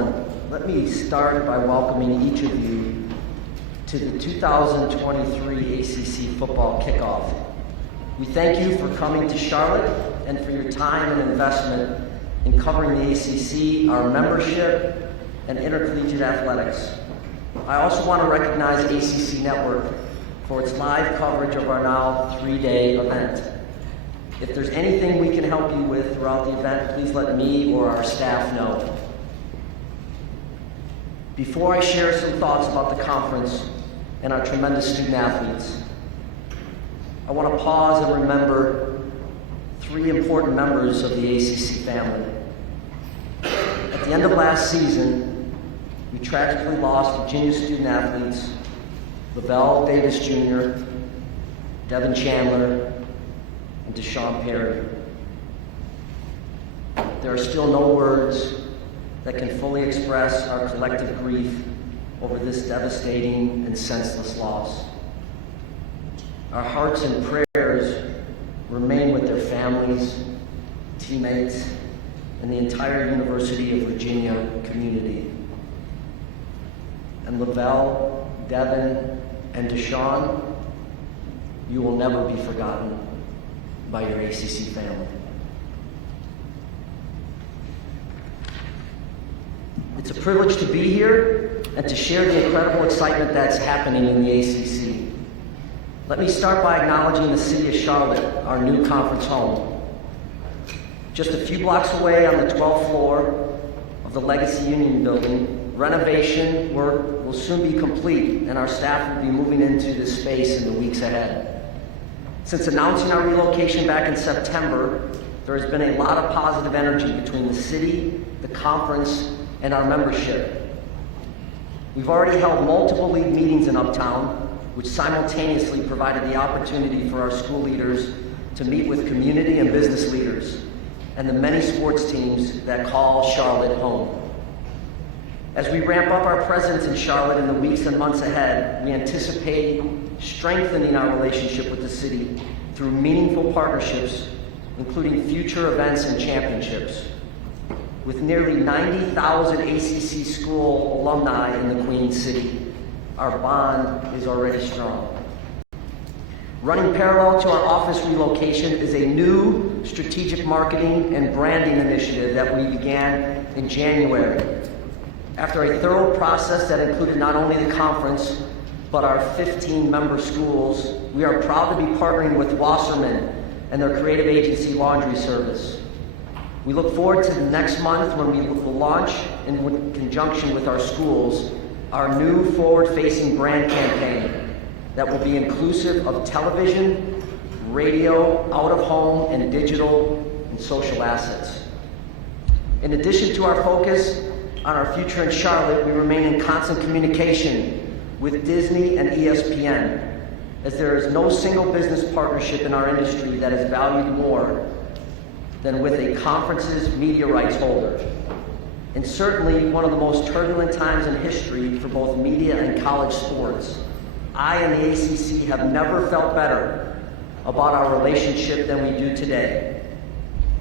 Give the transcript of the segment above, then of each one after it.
everyone. Let me start by welcoming each of you to the 2023 ACC Football Kickoff. We thank you for coming to Charlotte and for your time and investment in covering the ACC, our membership, and intercollegiate athletics. I also want to recognize ACC Network for its live coverage of our now 3-day event. If there's anything we can help you with throughout the event, please let me or our staff know. Before I share some thoughts about the conference and our tremendous student athletes, I want to pause and remember 3 important members of the ACC family. At the end of last season, we tragically lost Virginia student athletes Lavelle Davis Jr., Devin Chandler, and Deshaun Perry. There are still no words that can fully express our collective grief over this devastating and senseless loss. Our hearts and prayers remain with their families, teammates, and the entire University of Virginia community. And Lavelle, Devin, and Deshaun, you will never be forgotten by your ACC family. It's a privilege to be here and to share the incredible excitement that's happening in the ACC. Let me start by acknowledging the city of Charlotte, our new conference home. Just a few blocks away on the 12th floor of the Legacy Union Building, renovation work will soon be complete and our staff will be moving into this space in the weeks ahead. Since announcing our relocation back in September, there has been a lot of positive energy between the city, the conference, and our membership. We've already held multiple league meetings in Uptown, which simultaneously provided the opportunity for our school leaders to meet with community and business leaders and the many sports teams that call Charlotte home. As we ramp up our presence in Charlotte in the weeks and months ahead, we anticipate strengthening our relationship with the city through meaningful partnerships, including future events and championships. With nearly 90,000 ACC school alumni in the Queen City, our bond is already strong. Running parallel to our office relocation is a new strategic marketing and branding initiative that we began in January. After a thorough process that included not only the conference, but our 15 member schools, we are proud to be partnering with Wasserman and their creative agency Laundry Service. We look forward to the next month when we will launch, in conjunction with our schools, our new forward-facing brand campaign that will be inclusive of television, radio, out-of-home, and digital and social assets. In addition to our focus on our future in Charlotte, we remain in constant communication with Disney and ESPN, as there is no single business partnership in our industry that is valued more than with a conference's media rights holder. And certainly one of the most turbulent times in history for both media and college sports, I and the ACC have never felt better about our relationship than we do today.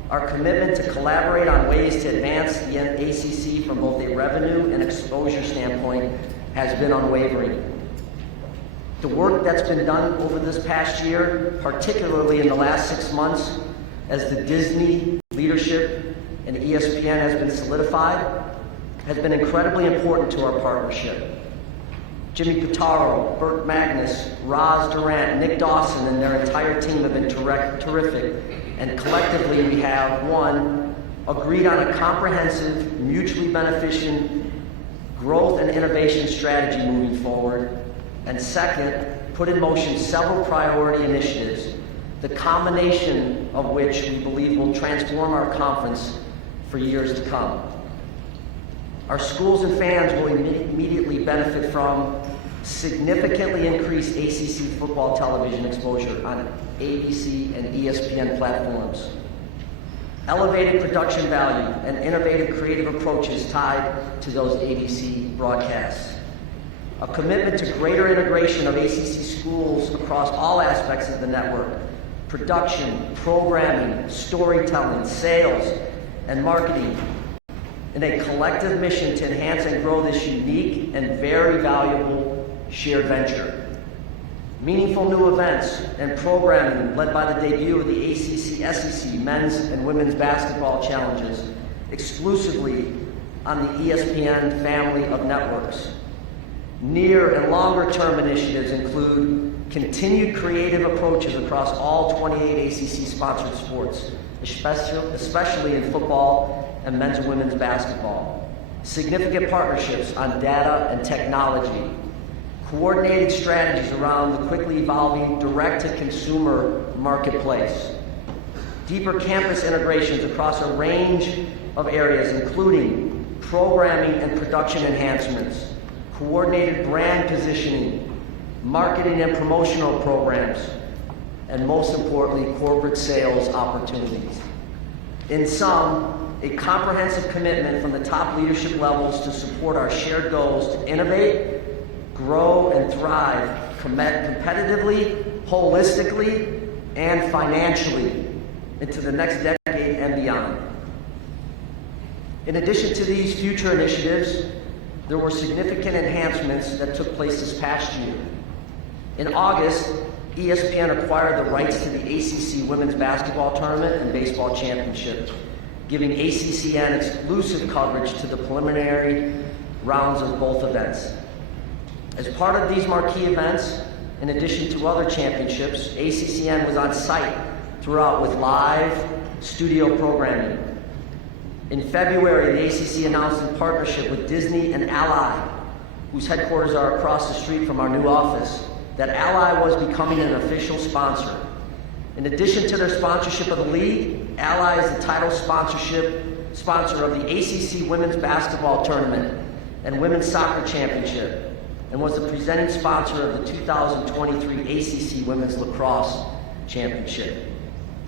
Our commitment to collaborate on ways to advance the ACC from both a revenue and exposure standpoint has been unwavering. The work that's been done over this past year, particularly in the last 6 months, as the Disney leadership and ESPN has been solidified, has been incredibly important to our partnership. Jimmy Pitaro, Burt Magnus, Roz Durant, Nick Dawson, and their entire team have been terrific, and collectively we have, 1, agreed on a comprehensive, mutually beneficial growth and innovation strategy moving forward, and 2nd, put in motion several priority initiatives, the combination of which we believe will transform our conference for years to come. Our schools and fans will immediately benefit from significantly increased ACC football television exposure on ABC and ESPN platforms, elevated production value and innovative creative approaches tied to those ABC broadcasts, a commitment to greater integration of ACC schools across all aspects of the network, production, programming, storytelling, sales, and marketing, in a collective mission to enhance and grow this unique and very valuable shared venture. Meaningful new events and programming led by the debut of the ACC SEC men's and women's basketball challenges exclusively on the ESPN family of networks. Near and longer term initiatives include continued creative approaches across all 28 ACC sponsored sports, especially in football and men's and women's basketball. Significant partnerships on data and technology. Coordinated strategies around the quickly evolving direct-to-consumer marketplace. Deeper campus integrations across a range of areas, including programming and production enhancements, coordinated brand positioning, marketing and promotional programs, and most importantly, corporate sales opportunities. In sum, a comprehensive commitment from the top leadership levels to support our shared goals to innovate, grow, and thrive competitively, holistically, and financially into the next decade and beyond. In addition to these future initiatives, there were significant enhancements that took place this past year. In August, ESPN acquired the rights to the ACC Women's Basketball Tournament and Baseball Championship, giving ACCN exclusive coverage to the preliminary rounds of both events. As part of these marquee events, in addition to other championships, ACCN was on site throughout with live studio programming. In February, the ACC announced in partnership with Disney and Ally, whose headquarters are across the street from our new office, that Ally was becoming an official sponsor. In addition to their sponsorship of the league, Ally is the title sponsor of the ACC Women's Basketball Tournament and Women's Soccer Championship, and was the presenting sponsor of the 2023 ACC Women's Lacrosse Championship.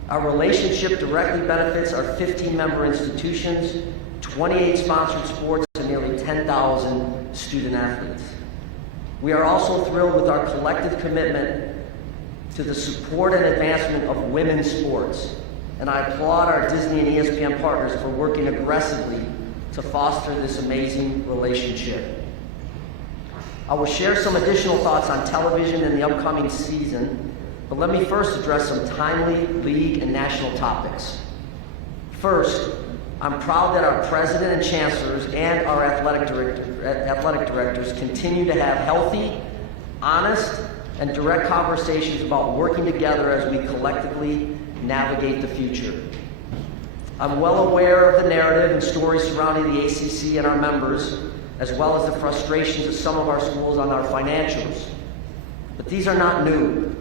Our relationship directly benefits our 15 member institutions, 28 sponsored sports, and nearly 10,000 student athletes. We are also thrilled with our collective commitment to the support and advancement of women's sports, and I applaud our Disney and ESPN partners for working aggressively to foster this amazing relationship. I will share some additional thoughts on television in the upcoming season, but let me first address some timely league and national topics. First, I'm proud that our president and chancellors and our athletic directors continue to have healthy, honest, and direct conversations about working together as we collectively navigate the future. I'm well aware of the narrative and stories surrounding the ACC and our members, as well as the frustrations of some of our schools on our financials. But these are not new.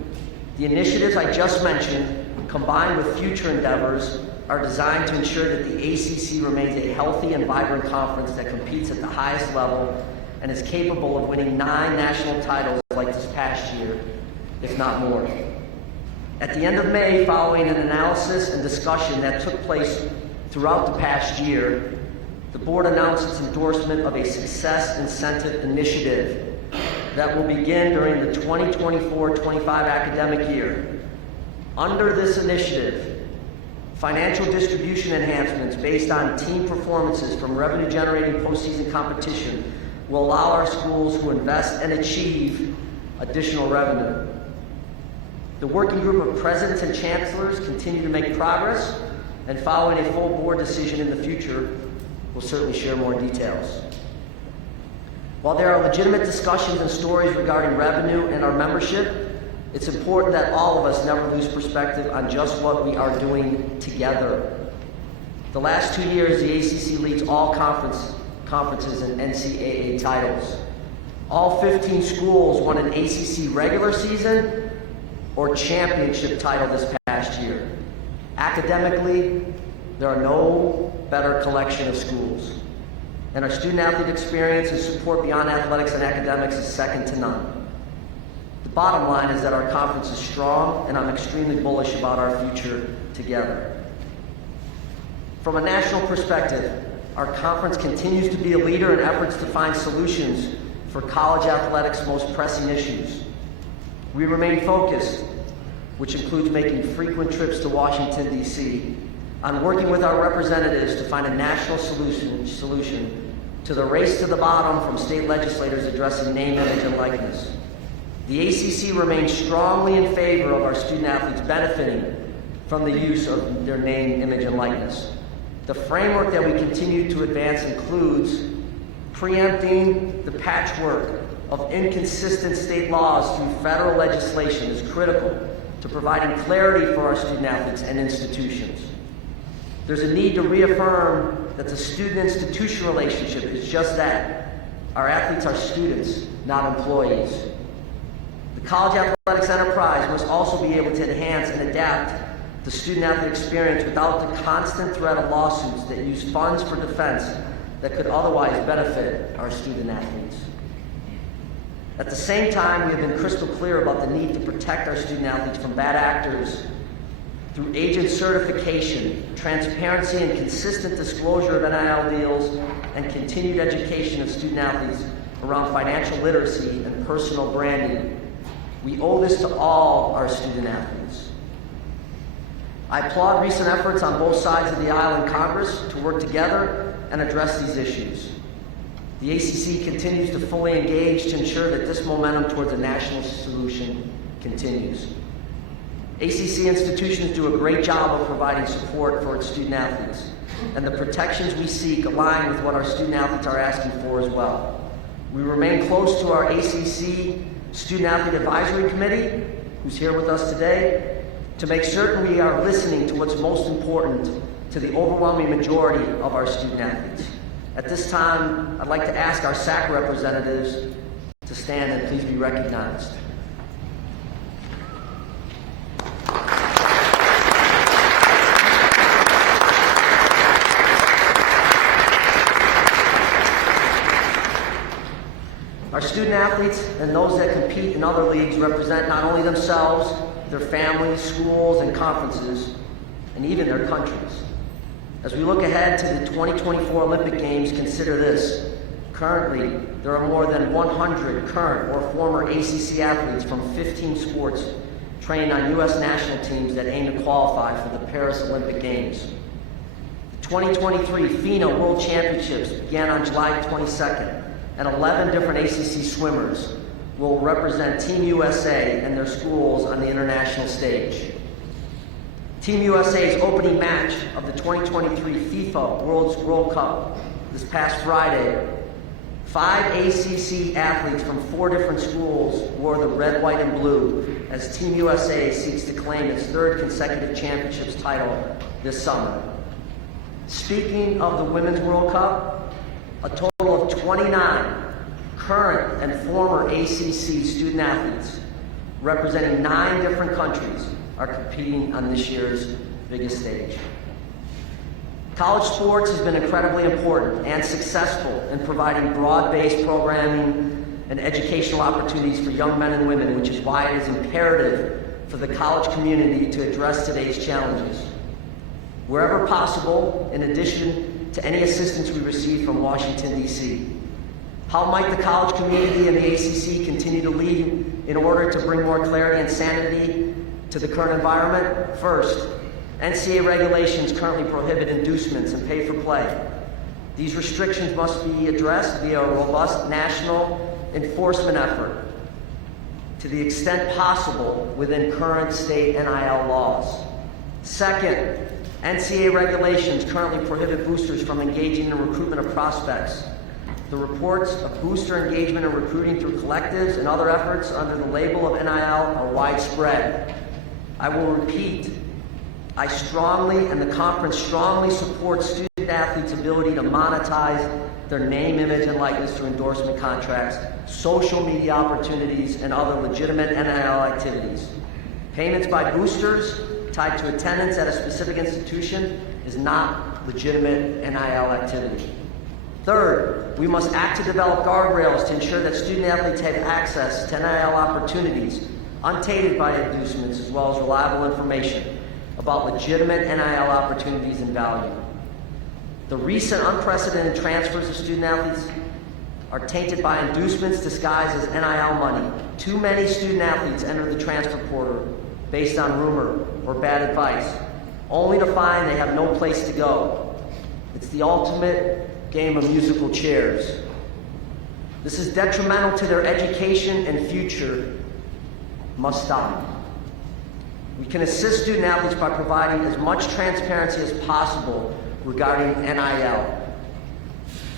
The initiatives I just mentioned, combined with future endeavors, are designed to ensure that the ACC remains a healthy and vibrant conference that competes at the highest level and is capable of winning 9 national titles like this past year, if not more. At the end of May, following an analysis and discussion that took place throughout the past year, the board announced its endorsement of a success incentive initiative that will begin during the 2024-25 academic year. Under this initiative, financial distribution enhancements based on team performances from revenue-generating postseason competition will allow our schools to invest and achieve additional revenue. The working group of presidents and chancellors continue to make progress, and following a full board decision in the future, we'll certainly share more details. While there are legitimate discussions and stories regarding revenue and our membership, it's important that all of us never lose perspective on just what we are doing together. The last 2 years, the ACC leads all conferences and NCAA titles. All 15 schools won an ACC regular season or championship title this past year. Academically, there are no better collection of schools. And our student-athlete experience and support beyond athletics and academics is second to none. The bottom line is that our conference is strong, and I'm extremely bullish about our future together. From a national perspective, our conference continues to be a leader in efforts to find solutions for college athletics' most pressing issues. We remain focused, which includes making frequent trips to Washington, D.C., on working with our representatives to find a national solution to the race to the bottom from state legislators addressing name, image, and likeness. The ACC remains strongly in favor of our student athletes benefiting from the use of their name, image, and likeness. The framework that we continue to advance includes preempting the patchwork of inconsistent state laws through federal legislation is critical to providing clarity for our student athletes and institutions. There's a need to reaffirm that the student-institution relationship is just that. Our athletes are students, not employees. The college athletics enterprise must also be able to enhance and adapt the student-athlete experience without the constant threat of lawsuits that use funds for defense that could otherwise benefit our student-athletes. At the same time, we have been crystal clear about the need to protect our student-athletes from bad actors through agent certification, transparency and consistent disclosure of NIL deals, and continued education of student-athletes around financial literacy and personal branding. We owe this to all our student-athletes. I applaud recent efforts on both sides of the aisle in Congress to work together and address these issues. The ACC continues to fully engage to ensure that this momentum towards a national solution continues. ACC institutions do a great job of providing support for its student athletes, and the protections we seek align with what our student athletes are asking for as well. We remain close to our ACC Student Athlete Advisory Committee, who's here with us today, to make certain we are listening to what's most important to the overwhelming majority of our student athletes. At this time, I'd like to ask our SAC representatives to stand and please be recognized. Our student athletes and those that compete in other leagues represent not only themselves, their families, schools, and conferences, and even their countries. As we look ahead to the 2024 Olympic Games, consider this. Currently, there are more than 100 current or former ACC athletes from 15 sports trained on U.S. national teams that aim to qualify for the Paris Olympic Games. The 2023 FINA World Championships began on July 22nd, and 11 different ACC swimmers will represent Team USA and their schools on the international stage. Team USA's opening match of the 2023 FIFA World Cup this past Friday, 5 ACC athletes from 4 different schools wore the red, white, and blue as Team USA seeks to claim its 3rd consecutive championships title this summer. Speaking of the Women's World Cup, a total of 29 current and former ACC student athletes representing 9 different countries are competing on this year's biggest stage. College sports has been incredibly important and successful in providing broad-based programming and educational opportunities for young men and women, which is why it is imperative for the college community to address today's challenges. Wherever possible, in addition to any assistance we receive from Washington, D.C. How might the college community and the ACC continue to lead in order to bring more clarity and sanity to the current environment? First, NCAA regulations currently prohibit inducements and pay-for-play. These restrictions must be addressed via a robust national enforcement effort to the extent possible within current state NIL laws. Second, NCAA regulations currently prohibit boosters from engaging in recruitment of prospects. The reports of booster engagement and recruiting through collectives and other efforts under the label of NIL are widespread. I will repeat, I strongly and the conference strongly support student athletes' ability to monetize their name, image, and likeness through endorsement contracts, social media opportunities, and other legitimate NIL activities. Payments by boosters tied to attendance at a specific institution is not legitimate NIL activity. Third, we must act to develop guardrails to ensure that student athletes have access to NIL opportunities untainted by inducements, as well as reliable information about legitimate NIL opportunities and value. The recent unprecedented transfers of student athletes are tainted by inducements disguised as NIL money. Too many student athletes enter the transfer portal based on rumor or bad advice. only to find they have no place to go. It's the ultimate game of musical chairs. This is detrimental to their education and future. Must stop. We can assist student athletes by providing as much transparency as possible regarding NIL.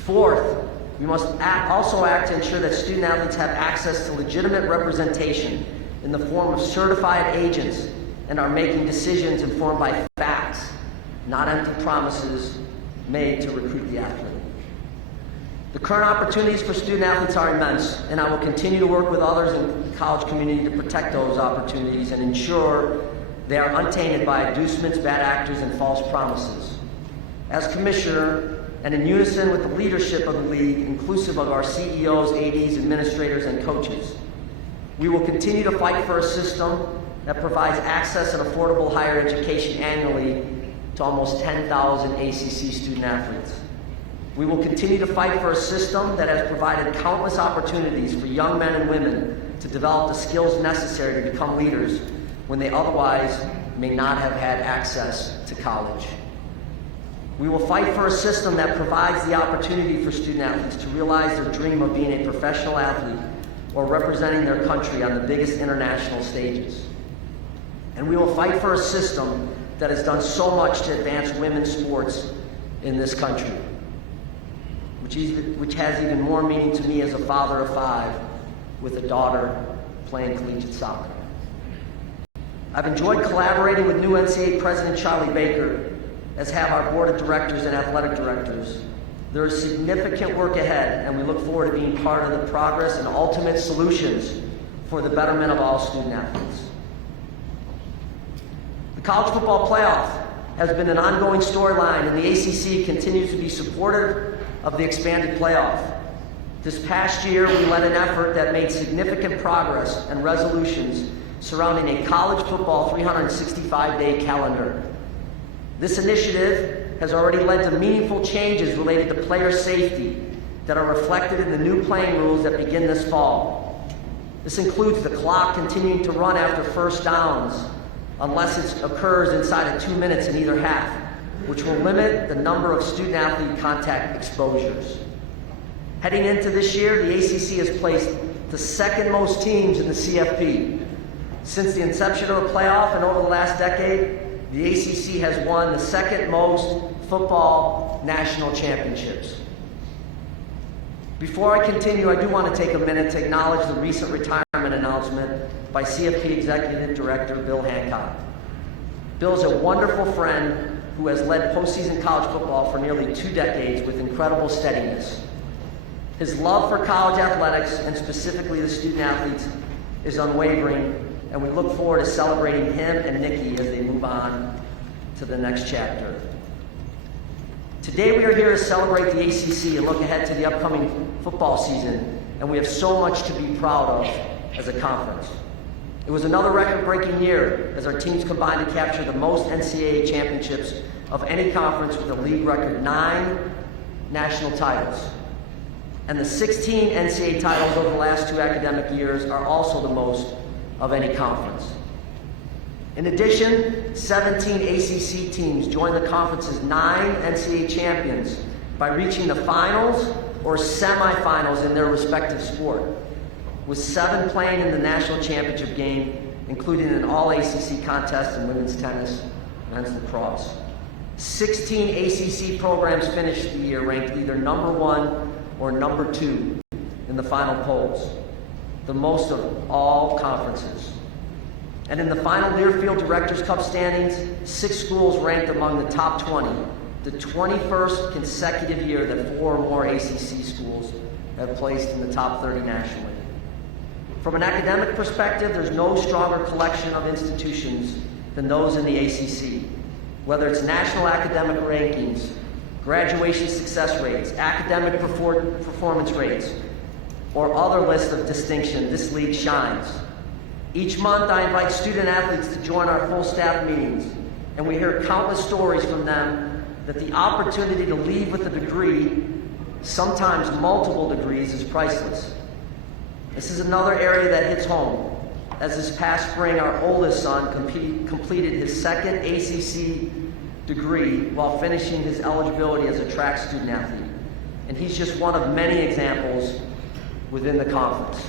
Fourth, we must also act to ensure that student athletes have access to legitimate representation in the form of certified agents and are making decisions informed by facts, not empty promises made to recruit the athlete. The current opportunities for student athletes are immense, and I will continue to work with others in the college community to protect those opportunities and ensure they are untainted by inducements, bad actors, and false promises. As commissioner, and in unison with the leadership of the league, inclusive of our CEOs, ADs, administrators, and coaches, we will continue to fight for a system that provides access and affordable higher education annually to almost 10,000 ACC student athletes. We will continue to fight for a system that has provided countless opportunities for young men and women to develop the skills necessary to become leaders when they otherwise may not have had access to college. We will fight for a system that provides the opportunity for student athletes to realize their dream of being a professional athlete or representing their country on the biggest international stages. And we will fight for a system that has done so much to advance women's sports in this country, which has even more meaning to me as a father of 5 with a daughter playing collegiate soccer. I've enjoyed collaborating with new NCAA President Charlie Baker, as have our board of directors and athletic directors. There is significant work ahead, and we look forward to being part of the progress and ultimate solutions for the betterment of all student athletes. The college football playoff has been an ongoing storyline, and the ACC continues to be supportive of the expanded playoff. This past year, we led an effort that made significant progress and resolutions surrounding a college football 365-day calendar. This initiative has already led to meaningful changes related to player safety that are reflected in the new playing rules that begin this fall. This includes the clock continuing to run after first downs unless it occurs inside of 2 minutes in either half, which will limit the number of student-athlete contact exposures. Heading into this year, the ACC has placed the second most teams in the CFP. Since the inception of the playoff and over the last decade, the ACC has won the second most football national championships. Before I continue, I do want to take a minute to acknowledge the recent retirement announcement by CFP Executive Director Bill Hancock. Bill is a wonderful friend who has led postseason college football for nearly 2 decades with incredible steadiness. His love for college athletics, and specifically the student athletes, is unwavering, and we look forward to celebrating him and Nikki as they move on to the next chapter. Today we are here to celebrate the ACC and look ahead to the upcoming football season, and we have so much to be proud of as a conference. It was another record-breaking year as our teams combined to capture the most NCAA championships of any conference with a league record 9 national titles. And the 16 NCAA titles over the last 2 academic years are also the most of any conference. In addition, 17 ACC teams joined the conference's 9 NCAA champions by reaching the finals or semifinals in their respective sport, with 7 playing in the national championship game, including an all-ACC contest in women's tennis and men's lacrosse. 16 ACC programs finished the year ranked either number 1 or number 2 in the final polls, the most of all conferences. And in the final Learfield Directors' Cup standings, 6 schools ranked among the top 20, the 21st consecutive year that 4 or more ACC schools have placed in the top 30 nationally. From an academic perspective, there's no stronger collection of institutions than those in the ACC. Whether it's national academic rankings, graduation success rates, academic performance rates, or other lists of distinction, this league shines. Each month, I invite student athletes to join our full staff meetings, and we hear countless stories from them that the opportunity to leave with a degree, sometimes multiple degrees, is priceless. This is another area that hits home, as this past spring our oldest son completed his second ACC degree while finishing his eligibility as a track student athlete. And he's just one of many examples within the conference.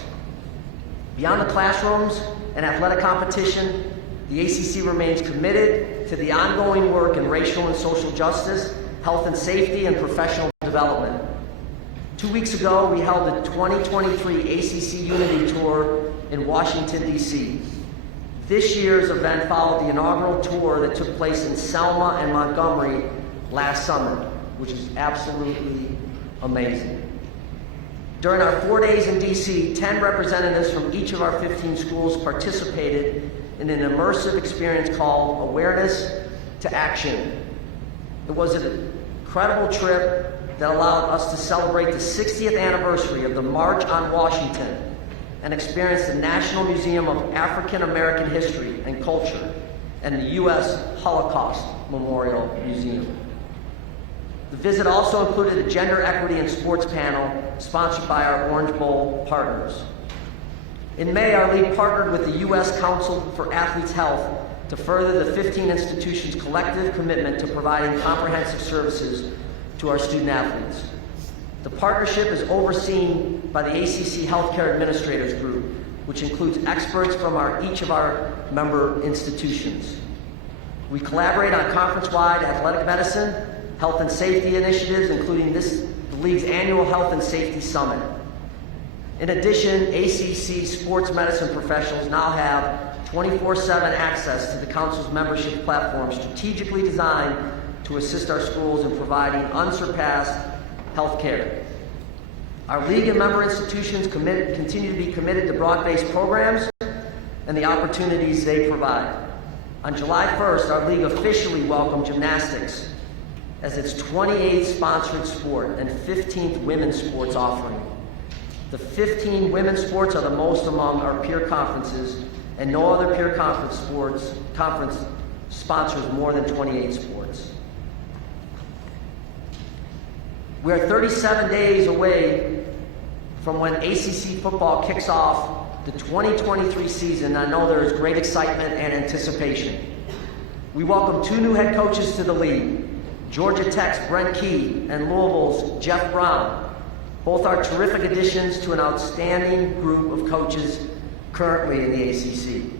Beyond the classrooms and athletic competition, the ACC remains committed to the ongoing work in racial and social justice, health and safety, and professional development. 2 weeks ago, we held the 2023 ACC Unity Tour in Washington, D.C. This year's event followed the inaugural tour that took place in Selma and Montgomery last summer, which is absolutely amazing. During our 4 days in D.C., 10 representatives from each of our 15 schools participated in an immersive experience called Awareness to Action. It was an incredible trip that allowed us to celebrate the 60th anniversary of the March on Washington and experience the National Museum of African American History and Culture and the U.S. Holocaust Memorial Museum. The visit also included a gender equity in sports panel sponsored by our Orange Bowl partners. In May, our league partnered with the U.S. Council for Athletes' Health to further the 15 institutions' collective commitment to providing comprehensive services to our student athletes. The partnership is overseen by the ACC Healthcare Administrators Group, which includes experts from each of our member institutions. We collaborate on conference-wide athletic medicine, health and safety initiatives, including the league's annual Health and Safety Summit. In addition, ACC sports medicine professionals now have 24/7 access to the Council's membership platform strategically designed to assist our schools in providing unsurpassed health care. Our league and member institutions continue to be committed to broad-based programs and the opportunities they provide. On July 1st, our league officially welcomed gymnastics as its 28th sponsored sport and 15th women's sports offering. The 15 women's sports are the most among our peer conferences, and no other peer conference sponsors more than 28 sports. We are 37 days away from when ACC football kicks off the 2023 season. I know there is great excitement and anticipation. We welcome 2 new head coaches to the league, Georgia Tech's Brent Key and Louisville's Jeff Brown. Both are terrific additions to an outstanding group of coaches currently in the ACC.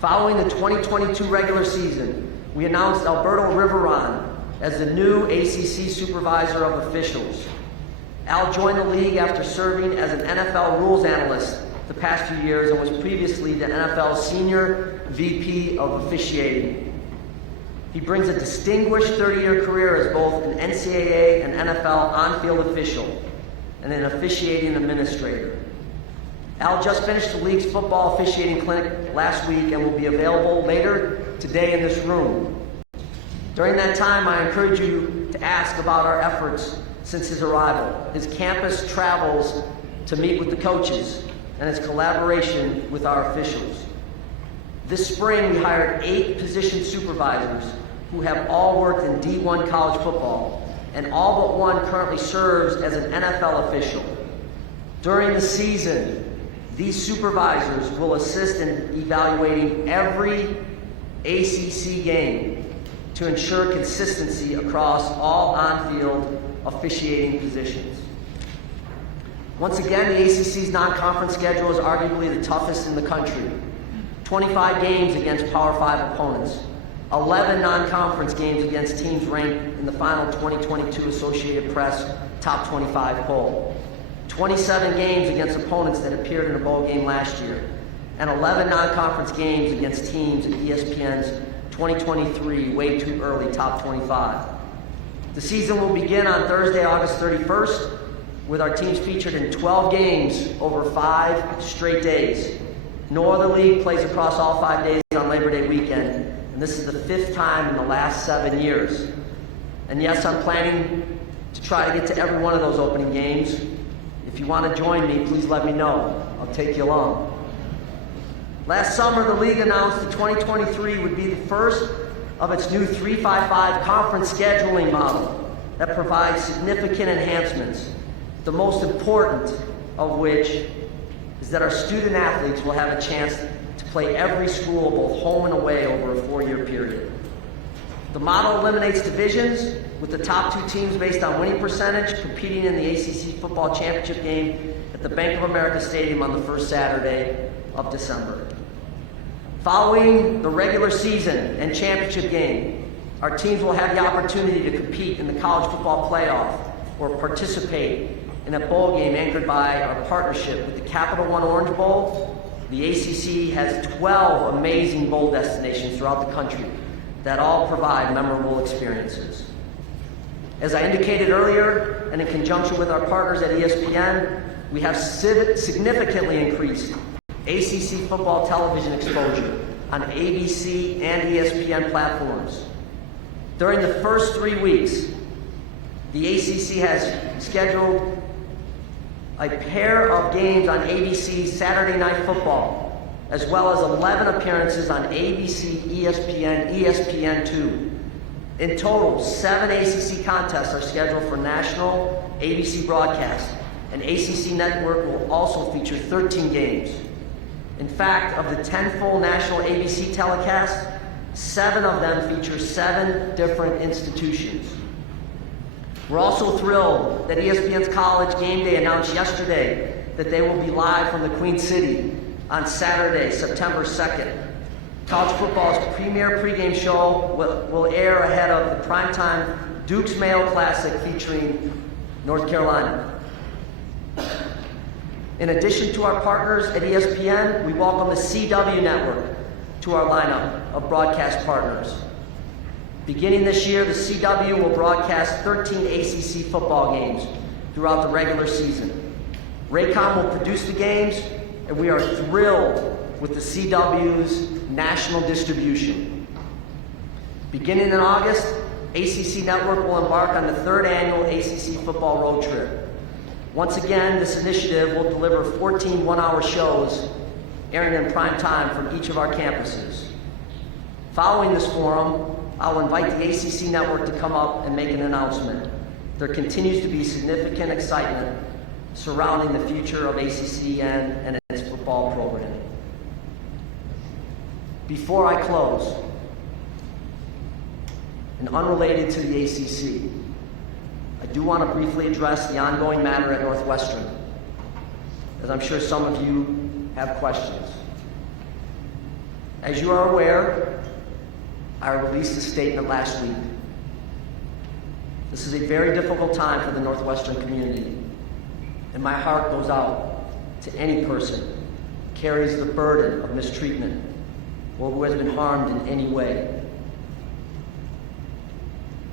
Following the 2022 regular season, we announced Alberto Riveron as the new ACC Supervisor of Officials. Al joined the league after serving as an NFL rules analyst the past few years and was previously the NFL's Senior VP of Officiating. He brings a distinguished 30-year career as both an NCAA and NFL on-field official and an officiating administrator. Al just finished the league's football officiating clinic last week and will be available later today in this room. During that time, I encourage you to ask about our efforts since his arrival, his campus travels to meet with the coaches, and his collaboration with our officials. This spring, we hired 8 position supervisors who have all worked in D1 college football, and all but one currently serves as an NFL official. During the season, these supervisors will assist in evaluating every ACC game to ensure consistency across all on-field officiating positions. Once again, the ACC's non-conference schedule is arguably the toughest in the country. 25 games against Power 5 opponents, 11 non-conference games against teams ranked in the final 2022 Associated Press Top 25 poll, 27 games against opponents that appeared in a bowl game last year, and 11 non-conference games against teams in ESPN's 2023 Way Too Early Top 25. The season will begin on Thursday, August 31st, with our teams featured in 12 games over 5 straight days. No other league plays across all 5 days on Labor Day weekend, and this is the 5th time in the last 7 years. And yes, I'm planning to try to get to every one of those opening games. If you want to join me, please let me know. I'll take you along. Last summer, the league announced that 2023 would be the first of its new 3-5-5 conference scheduling model that provides significant enhancements, the most important of which is that our student athletes will have a chance to play every school, both home and away, over a 4-year period. The model eliminates divisions, with the top 2 teams based on winning percentage competing in the ACC football championship game at the Bank of America Stadium on the first Saturday of December. Following the regular season and championship game, our teams will have the opportunity to compete in the college football playoff or participate in a bowl game anchored by our partnership with the Capital One Orange Bowl. The ACC has 12 amazing bowl destinations throughout the country that all provide memorable experiences. As I indicated earlier, and in conjunction with our partners at ESPN, we have significantly increased ACC football television exposure on ABC and ESPN platforms. During the first 3 weeks, the ACC has scheduled a pair of games on ABC's Saturday Night Football, as well as 11 appearances on ABC, ESPN, ESPN2. In total, 7 ACC contests are scheduled for national ABC broadcast, and ACC Network will also feature 13 games. In fact, of the 10 full national ABC telecasts, 7 of them feature 7 different institutions. We're also thrilled that ESPN's College Game Day announced yesterday that they will be live from the Queen City on Saturday, September 2nd. College football's premier pregame show will air ahead of the primetime Duke's Mayo Classic featuring North Carolina. In addition to our partners at ESPN, we welcome the CW Network to our lineup of broadcast partners. Beginning this year, the CW will broadcast 13 ACC football games throughout the regular season. Raycom will produce the games, and we are thrilled with the CW's national distribution. Beginning in August, ACC Network will embark on the 3rd annual ACC football road trip. Once again, this initiative will deliver 14 one-hour shows airing in prime time from each of our campuses. Following this forum, I'll invite the ACC Network to come up and make an announcement. There continues to be significant excitement surrounding the future of ACC and its football program. Before I close, and unrelated to the ACC, I do want to briefly address the ongoing matter at Northwestern, as I'm sure some of you have questions. As you are aware, I released a statement last week. This is a very difficult time for the Northwestern community, and my heart goes out to any person who carries the burden of mistreatment or who has been harmed in any way.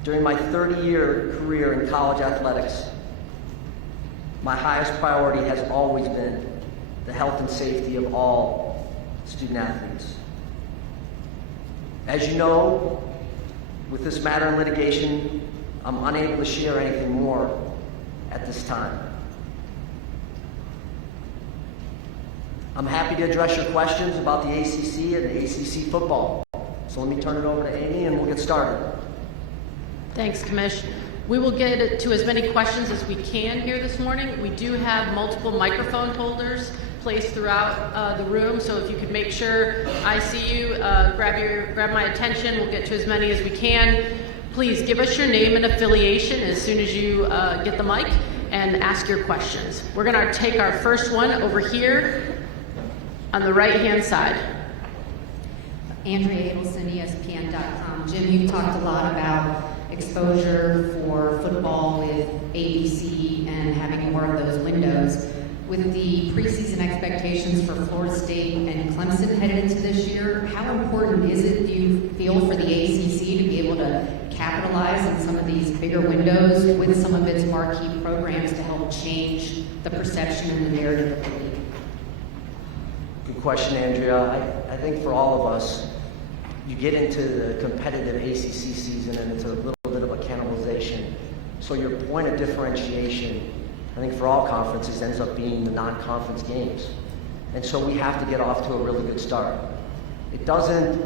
During my 30-year career in college athletics, my highest priority has always been the health and safety of all student athletes. As you know, with this matter in litigation, I'm unable to share anything more at this time. I'm happy to address your questions about the ACC and the ACC football. So let me turn it over to Amy and we'll get started. Thanks, Commish. We will get to as many questions as we can here this morning. We do have multiple microphone holders placed throughout the room, so if you could make sure I see you, grab my attention. We'll get to as many as we can. Please give us your name and affiliation as soon as you get the mic and ask your questions. We're going to take our first one over here on the right-hand side. Andrea Adelson, ESPN.com. Jim, you've talked a lot about exposure for football with ABC and having more of those windows. With the preseason expectations for Florida State and Clemson headed into this year, how important is it, do you feel, for the ACC to be able to capitalize on some of these bigger windows with some of its marquee programs to help change the perception and the narrative of the league? Good question, Andrea. I think for all of us, you get into the competitive ACC season and it's a little bit of a cannibalization. So your point of differentiation, I think for all conferences, ends up being the non-conference games. And so we have to get off to a really good start. It doesn't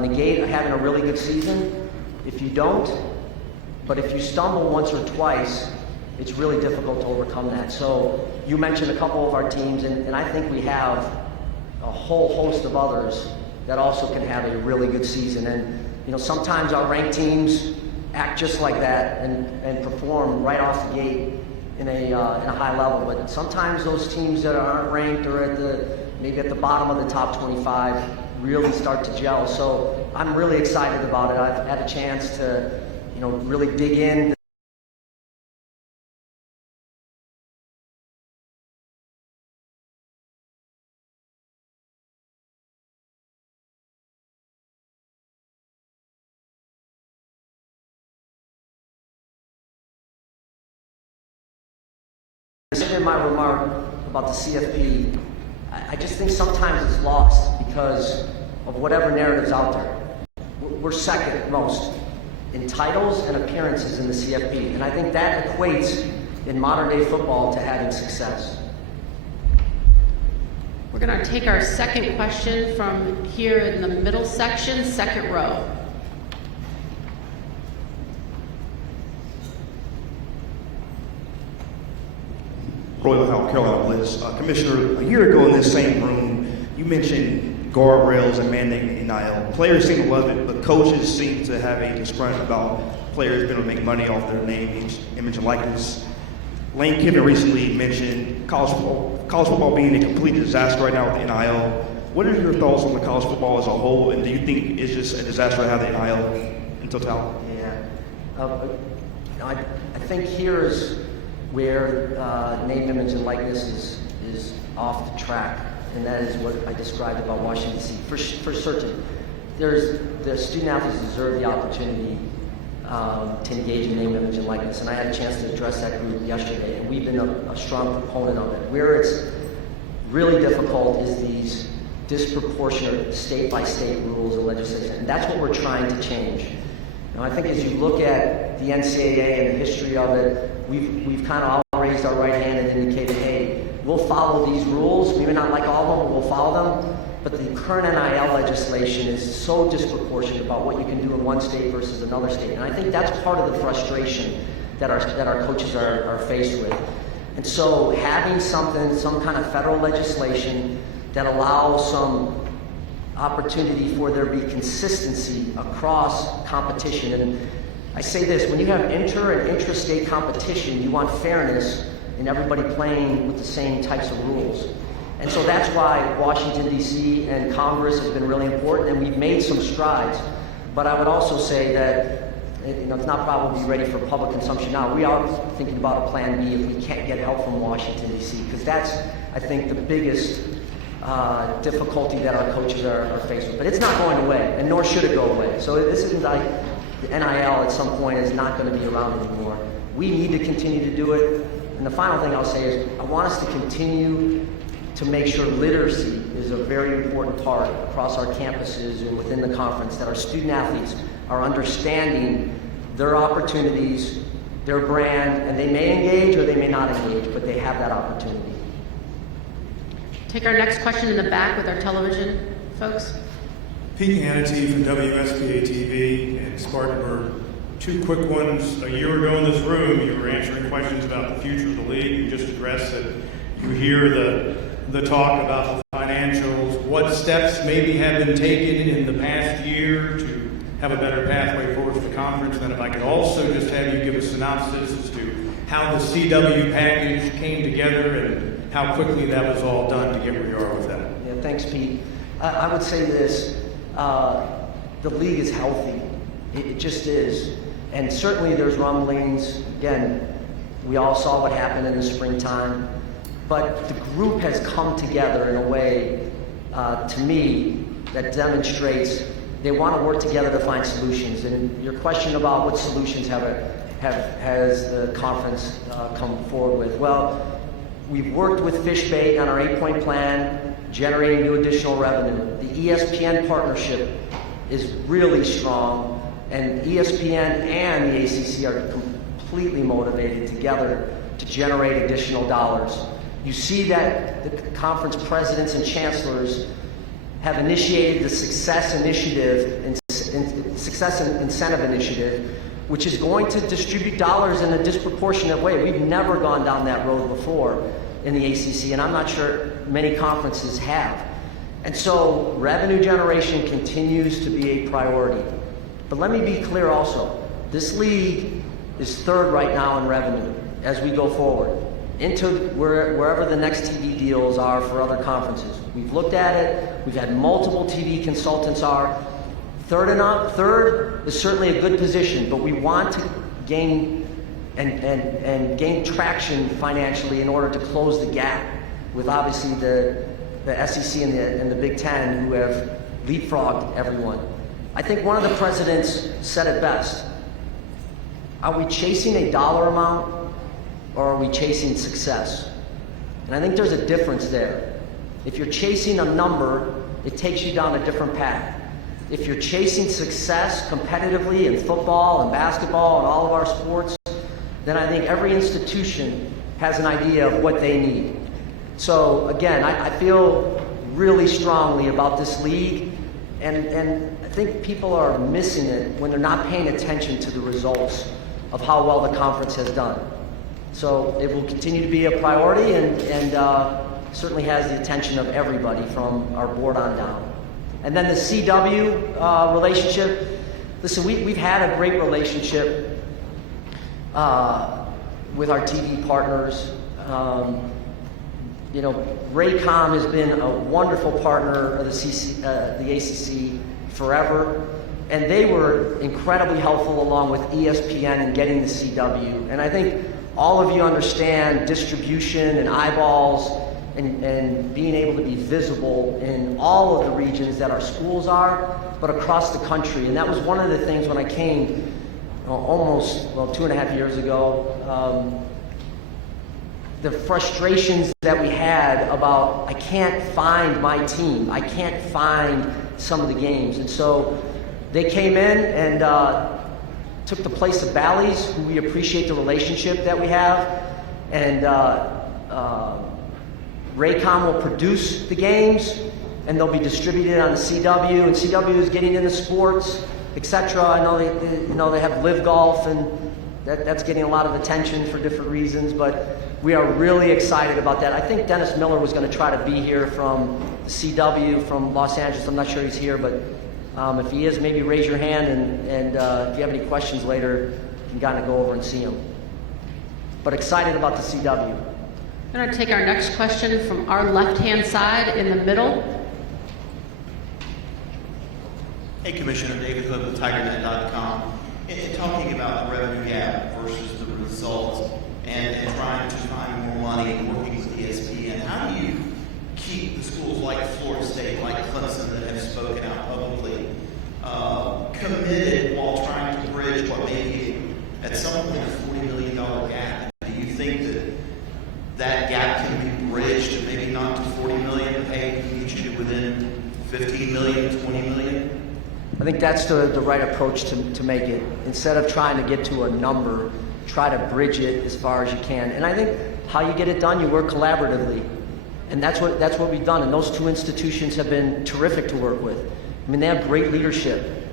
negate having a really good season if you don't, but if you stumble once or twice, it's really difficult to overcome that. So you mentioned a couple of our teams, and I think we have a whole host of others that also can have a really good season. And you know, sometimes our ranked teams act just like that and perform right off the gate in a high level. But sometimes those teams that aren't ranked or maybe at the bottom of the top 25 really start to gel. So I'm really excited about it. I've had a chance to, you know, really dig in. In my remark about the CFP, I just think sometimes it's lost because of whatever narrative's out there. We're second most in titles and appearances in the CFP, and I think that equates in modern day football to having success. We're going to take our second question from here in the middle section, second row. Royal South Carolina Bliss. Commissioner, a year ago in this same room, you mentioned guardrails and mandating NIL. Players seem to love it, but coaches seem to have a disgruntled about players being able to make money off their name, image, and likeness. Lane Kiffin recently mentioned college football being a complete disaster right now with the NIL. What are your thoughts on the college football as a whole, and do you think it's just a disaster to have the NIL in totality? Yeah. I think here is where name, image, and likeness is off the track, and that is what I described about Washington, D.C. For certain, the student athletes deserve the opportunity to engage in name, image, and likeness, and I had a chance to address that group yesterday, and we've been a strong proponent of it. Where it's really difficult is these disproportionate state-by-state rules and legislation, and that's what we're trying to change. You know, I think as you look at the NCAA and the history of it, we've kind of all raised our right hand and indicated, hey, we'll follow these rules. We may not like all of them, but we'll follow them. But the current NIL legislation is so disproportionate about what you can do in one state versus another state. And I think that's part of the frustration that our coaches are faced with. And so having some kind of federal legislation that allows some opportunity for there to be consistency across competition. And I say this, when you have inter and intrastate competition, you want fairness in everybody playing with the same types of rules. And so that's why Washington, D.C. and Congress has been really important, and we've made some strides. But I would also say that it's not probably ready for public consumption now. We are thinking about a plan B if we can't get help from Washington, D.C., because that's, I think, the biggest difficulty that our coaches are faced with. But it's not going away, and nor should it go away. So this isn't like the NIL at some point is not going to be around anymore. We need to continue to do it. And the final thing I'll say is I want us to continue to make sure literacy is a very important part across our campuses and within the conference, that our student athletes are understanding their opportunities, their brand, and they may engage or they may not engage, but they have that opportunity. Take our next question in the back with our television folks. Pete Hannity from WSPA TV in Spartanburg. Two quick ones. A year ago in this room, you were answering questions about the future of the league. You just addressed that you hear the talk about the financials. What steps maybe have been taken in the past year to have a better pathway forward for the conference? Then if I could also just have you give a synopsis as to how the CW package came together and how quickly that was all done to get where you are with that. Yeah, thanks, Pete. I would say this, the league is healthy. It just is. And certainly there's rumblings. Again, we all saw what happened in the springtime. But the group has come together in a way, to me, that demonstrates they want to work together to find solutions. And your question about what solutions has the conference come forward with? Well, we've worked with Fishbait on our 8-point plan, generating new additional revenue. The ESPN partnership is really strong, and ESPN and the ACC are completely motivated together to generate additional dollars. You see that the conference presidents and chancellors have initiated the Success Initiative and Success Incentive Initiative, which is going to distribute dollars in a disproportionate way. We've never gone down that road before in the ACC, and I'm not sure many conferences have. And so revenue generation continues to be a priority. But let me be clear also, this league is third right now in revenue as we go forward into wherever the next TV deals are for other conferences. We've looked at it, we've had multiple TV consultants are. Third is certainly a good position, but we want to gain and gain traction financially in order to close the gap with obviously the SEC and the Big Ten, who have leapfrogged everyone. I think one of the presidents said it best. Are we chasing a dollar amount or are we chasing success? And I think there's a difference there. If you're chasing a number, it takes you down a different path. If you're chasing success competitively in football and basketball and all of our sports, then I think every institution has an idea of what they need. So again, I feel really strongly about this league, and I think people are missing it when they're not paying attention to the results of how well the conference has done. So it will continue to be a priority and certainly has the attention of everybody from our board on down. And then the CW relationship, listen, we've had a great relationship with our TV partners. You know, Raycom has been a wonderful partner of the ACC forever, and they were incredibly helpful along with ESPN in getting the CW. And I think all of you understand distribution and eyeballs and being able to be visible in all of the regions that our schools are, but across the country. And that was one of the things when I came almost 2.5 years ago, the frustrations that we had about, I can't find my team, I can't find some of the games. And so they came in and took the place of Bally's, who we appreciate the relationship that we have, and Raycom will produce the games, and they'll be distributed on the CW, and CW is getting into sports, etc. I know they have Live Golf, and that's getting a lot of attention for different reasons, but we are really excited about that. I think Dennis Miller was going to try to be here from the CW from Los Angeles. I'm not sure he's here, but if he is, maybe raise your hand, and if you have any questions later, you can kind of go over and see him. But excited about the CW. I'm going to take our next question from our left-hand side in the middle. Hey, Commissioner, David Hood with TigerNet.com. In talking about the revenue gap versus the results and trying to find more money and working with ESPN, how do you keep the schools like Florida State, like Clemson, that have spoken out publicly, committed while trying to bridge what may be at some point a $40 million gap? Do you think that gap can be bridged to maybe not to $40 million, but hey, we can get you to within $15 million, $20 million? I think that's the right approach to make it. Instead of trying to get to a number, try to bridge it as far as you can. And I think how you get it done, you work collaboratively. And that's what we've done. And those two institutions have been terrific to work with. I mean, they have great leadership.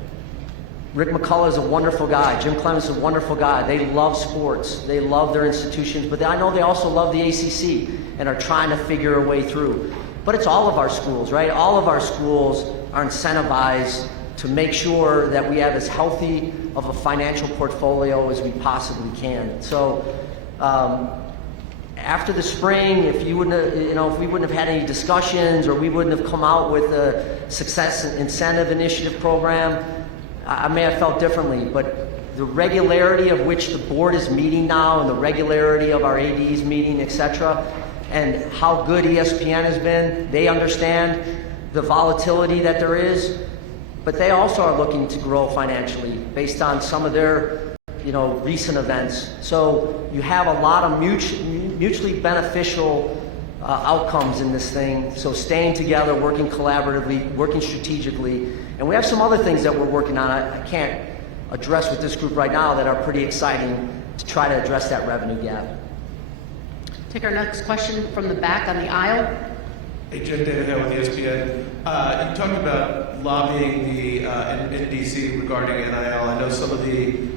Rick McCullough is a wonderful guy. Jim Clemens is a wonderful guy. They love sports. They love their institutions. But I know they also love the ACC and are trying to figure a way through. But it's all of our schools, right? All of our schools are incentivized to make sure that we have as healthy of a financial portfolio as we possibly can. So after the spring, if we wouldn't have had any discussions, or we wouldn't have come out with a success incentive initiative program, I may have felt differently. But the regularity of which the board is meeting now, and the regularity of our ADs meeting, etc., and how good ESPN has been, they understand the volatility that there is. But they also are looking to grow financially based on some of their, recent events. So you have a lot of mutually beneficial outcomes in this thing. So staying together, working collaboratively, working strategically. And we have some other things that we're working on. I can't address with this group right now that are pretty exciting to try to address that revenue gap. Take our next question from the back on the aisle. Hey, Jim, David Hill with ESPN. You talked about lobbying in D.C. regarding NIL. I know some of the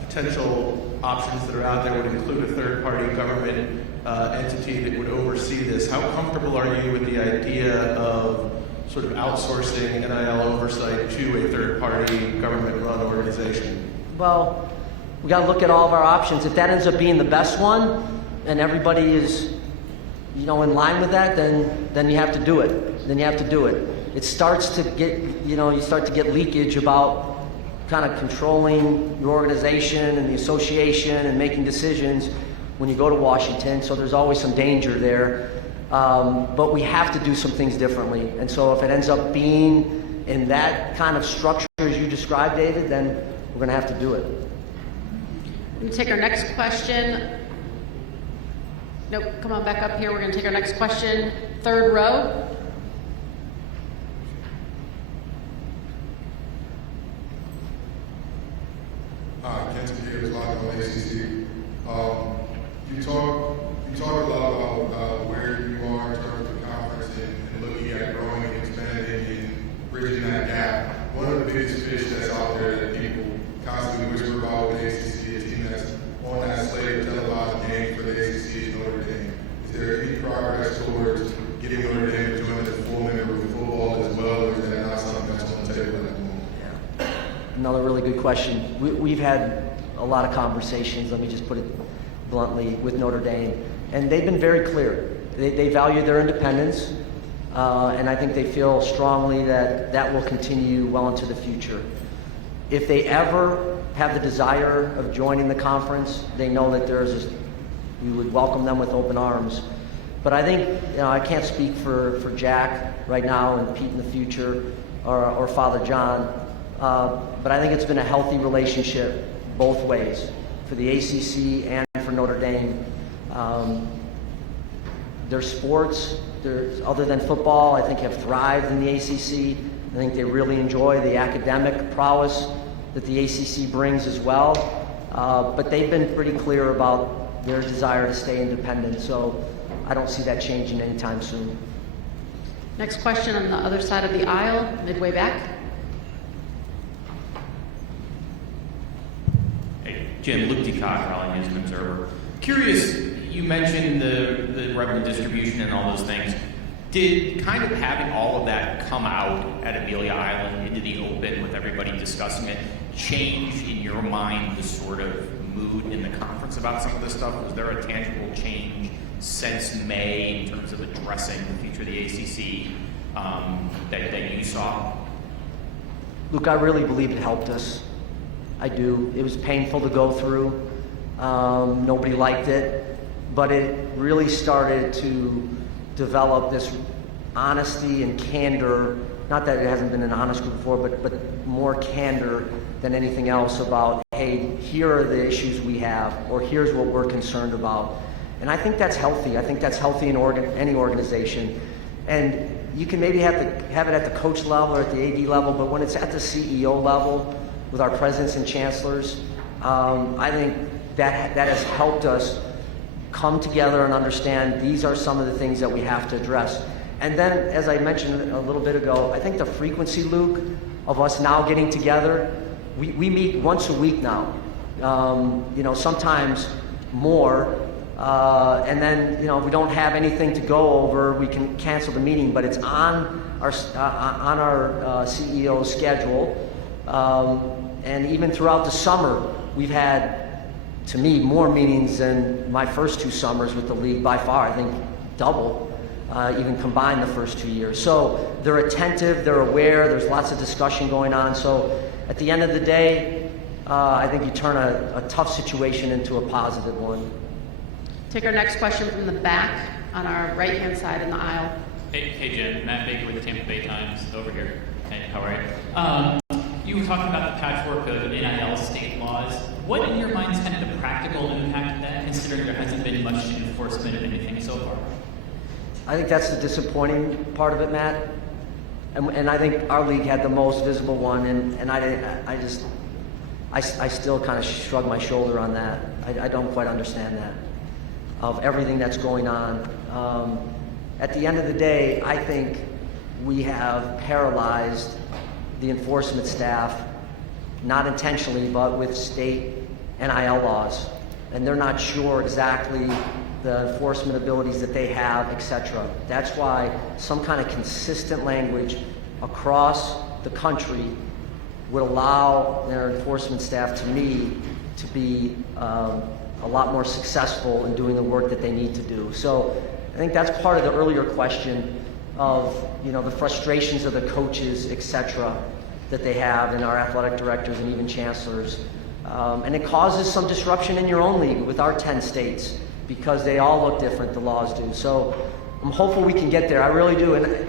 potential options that are out there would include a third-party government entity that would oversee this. How comfortable are you with the idea of sort of outsourcing NIL oversight to a third-party government-run organization? Well, we got to look at all of our options. If that ends up being the best one, and everybody is, in line with that, then you have to do it. Then you have to do it. It starts to get, you start to get leakage about kind of controlling your organization and the association and making decisions when you go to Washington. So there's always some danger there. But we have to do some things differently. And so if it ends up being in that kind of structure as you described, David, then we're going to have to do it. We're going to take our next question. Nope, come on back up here. We're going to take our next question. Third row. Kenton here is live on ACC. You talk a lot about where you are in terms of the conference and looking at growing and expanding and bridging that gap. One of the biggest fish that's out there that people constantly whisper about with the ACC is a team that's on that slate of televised game for the ACC is Notre Dame. Is there any progress towards getting Notre Dame to join as a full member of football as well, or is that not something that's on the table at the moment? Yeah. Another really good question. We've had a lot of conversations, let me just put it bluntly, with Notre Dame, and they've been very clear. They value their independence, and I think they feel strongly that that will continue well into the future. If they ever have the desire of joining the conference, they know that we would welcome them with open arms. But I think, I can't speak for Jack right now and Pete in the future or Father John, but I think it's been a healthy relationship both ways for the ACC and for Notre Dame. Their sports, other than football, I think have thrived in the ACC. I think they really enjoy the academic prowess that the ACC brings as well. But they've been pretty clear about their desire to stay independent, so I don't see that changing anytime soon. Next question on the other side of the aisle, midway back. Hey, Jim, Luke DeCock, Raleigh News and Observer. Curious, you mentioned the revenue distribution and all those things. Did kind of having all of that come out at Amelia Island into the open with everybody discussing it change in your mind the sort of mood in the conference about some of this stuff? Was there a tangible change since May in terms of addressing the future of the ACC that you saw? Luke, I really believe it helped us. I do. It was painful to go through. Nobody liked it, but it really started to develop this honesty and candor. Not that it hasn't been an honest group before, but more candor than anything else about, hey, here are the issues we have, or here's what we're concerned about. And I think that's healthy. I think that's healthy in any organization. And you can maybe have it at the coach level or at the AD level, but when it's at the CEO level with our presidents and chancellors, I think that has helped us come together and understand these are some of the things that we have to address. And then, as I mentioned a little bit ago, I think the frequency, Luke, of us now getting together, we meet once a week now, sometimes more, and then, if we don't have anything to go over, we can cancel the meeting, but it's on our CEO's schedule. And even throughout the summer, we've had, to me, more meetings than my first 2 summers with the league by far. I think double, even combined the first 2 years. So they're attentive, they're aware, there's lots of discussion going on. So at the end of the day, I think you turn a tough situation into a positive one. Take our next question from the back on our right-hand side in the aisle. Hey Jim, Matt Baker with the Tampa Bay Times over here. Hey, how are you? You were talking about the patchwork of NIL state laws. What in your mind is kind of the practical impact of that, considering there hasn't been much enforcement of anything so far? I think that's the disappointing part of it, Matt. And I think our league had the most visible one, and I still kind of shrug my shoulder on that. I don't quite understand that, of everything that's going on. At the end of the day, I think we have paralyzed the enforcement staff not intentionally, but with state NIL laws. And they're not sure exactly the enforcement abilities that they have, etc. That's why some kind of consistent language across the country would allow their enforcement staff, to me, to be a lot more successful in doing the work that they need to do. So I think that's part of the earlier question of, you know, the frustrations of the coaches, etc., that they have, and our athletic directors and even chancellors. And it causes some disruption in your own league with our 10 states, because they all look different, the laws do. So I'm hopeful we can get there. I really do. And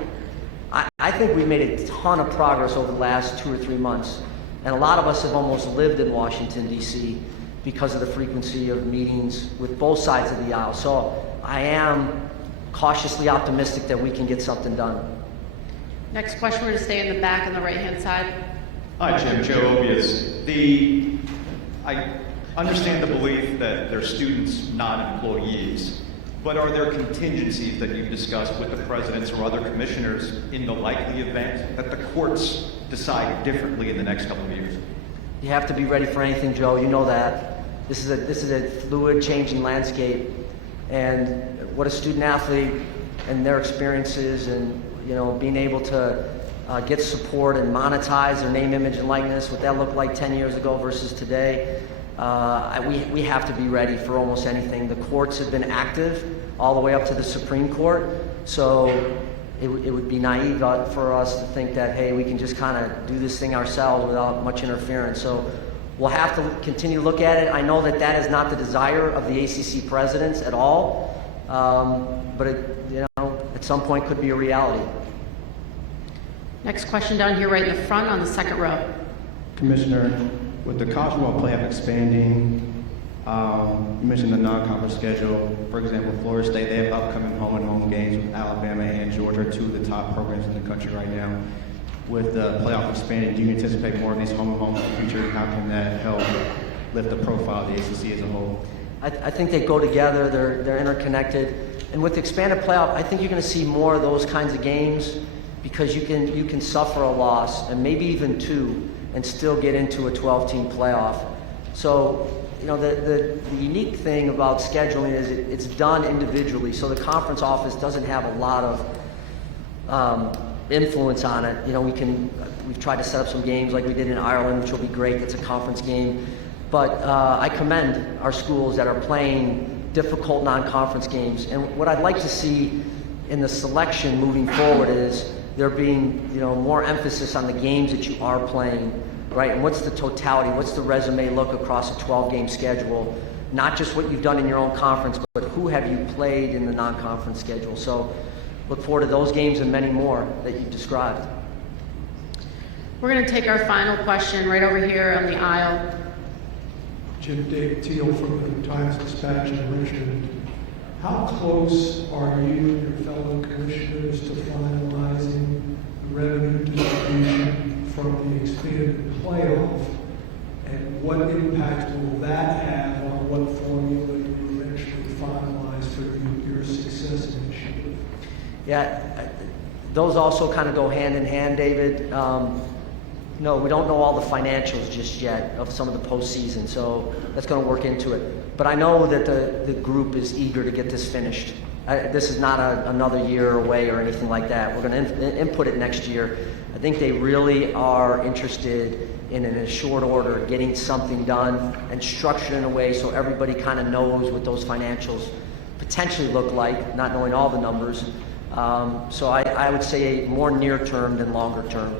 I think we've made a ton of progress over the last 2 or 3 months. And a lot of us have almost lived in Washington, D.C. because of the frequency of meetings with both sides of the aisle. So I am cautiously optimistic that we can get something done. Next question, we're going to stay in the back on the right-hand side. Hi, Jim. Joe Obius. I understand the belief that they're students, not employees, but are there contingencies that you've discussed with the presidents or other commissioners in the likely event that the courts decide differently in the next couple of years? You have to be ready for anything, Joe. You know that. This is a fluid, changing landscape. And what a student athlete and their experiences, and being able to get support and monetize their name, image, and likeness, what that looked like 10 years ago versus today. We have to be ready for almost anything. The courts have been active all the way up to the Supreme Court, so it would be naive for us to think that, hey, we can just kind of do this thing ourselves without much interference. So we'll have to continue to look at it. I know that is not the desire of the ACC presidents at all, but at some point could be a reality. Next question down here right in the front on the second row. Commissioner, with the college football playoff expanding, you mentioned the non-conference schedule. For example, Florida State, they have upcoming home games with Alabama and Georgia, two of the top programs in the country right now. With the playoff expanding, do you anticipate more of these home in the future? How can that help lift the profile of the ACC as a whole? I think they go together. They're interconnected. And with the expanded playoff, I think you're going to see more of those kinds of games, because you can suffer a loss, and maybe even two, and still get into a 12-team playoff. So, the unique thing about scheduling is it's done individually, so the conference office doesn't have a lot of influence on it. We've tried to set up some games like we did in Ireland, which will be great. It's a conference game. But I commend our schools that are playing difficult non-conference games. And what I'd like to see in the selection moving forward is there being more emphasis on the games that you are playing, right? And what's the totality? What's the resume look across a 12-game schedule? Not just what you've done in your own conference, but who have you played in the non-conference schedule? So look forward to those games and many more that you've described. We're going to take our final question right over here on the aisle. Jim Teal from the Times-Dispatch in Richmond. How close are you and your fellow commissioners to finalizing the revenue distribution from the expanded playoff? And what impact will that have on what formula you eventually finalize for your success initiative? Yeah, those also kind of go hand in hand, David. No, we don't know all the financials just yet of some of the postseason, so that's going to work into it. But I know that the group is eager to get this finished. This is not another year away or anything like that. We're going to input it next year. I think they really are interested in a short order getting something done and structured in a way so everybody kind of knows what those financials potentially look like, not knowing all the numbers. So I would say more near term than longer term.